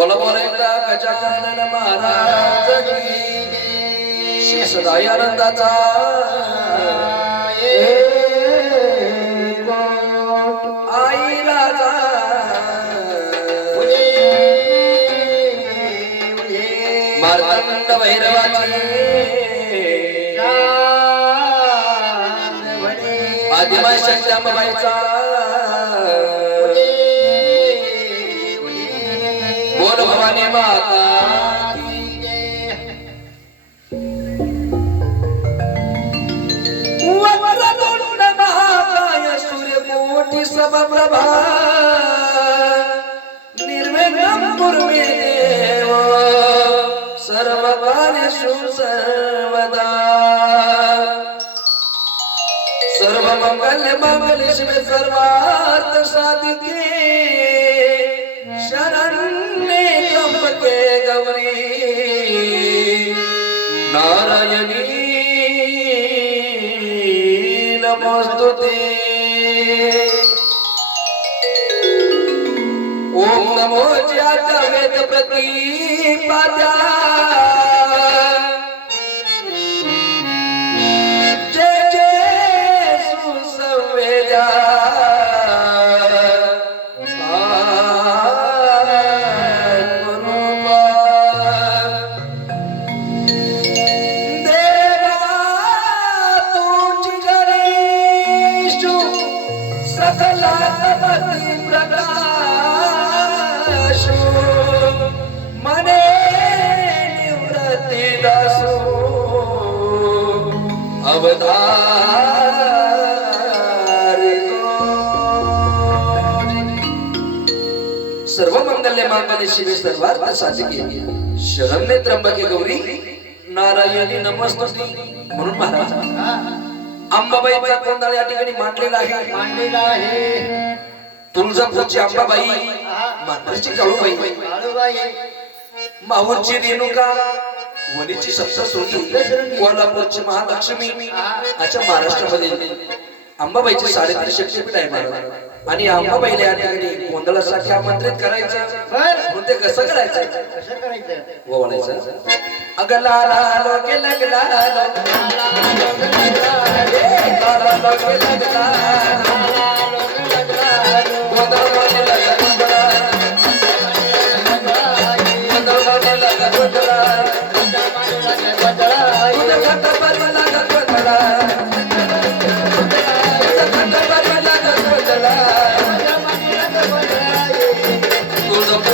बोला बोला एकदा गजानन महाराज की सदाई आनंदाचा मार्तंड भैरवाची. आदिमाय शक्ती प्रभा समप्रभा निर्विघ्नं कुर्मे देव सर्वकार्येषु सर्वदा। सर्वमंगल्य मंगल शिवे सर्वार्थ साधिके शरण्ये त्र्यंबके गौरी नारायणी नमोस्तुते ते। नमो जाता वेद प्रति पाता सर्व मंगल्य मांगल्य शिवे सर्वार्थ साधिके शरण्ये त्र्यंबके गौरी नारायणी नमस्तुती. म्हणून महाराज अंबाबाईचा कोंडाळ या ठिकाणी मांडलेला आहे. मांडलेला आहे. तुळजापूरची अंबाबाई मांडरची काळूबाई काळूबाई माहूरची रेणुका वणीची सप्तशृंगी कोल्हापूरची महालक्ष्मी अशा महाराष्ट्रामध्ये अंबाबाईची साडेतीन शक्तीपीठ आहे महाराज आणि अंबाबाईला या ठिकाणी गोंधळासाठी आमंत्रित करायचं ते कसं करायचं कसं करायचं ओवाळायचं अगं लाला लोके लगला लोके लगला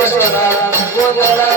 कृष्णेश्वर गोंधळाला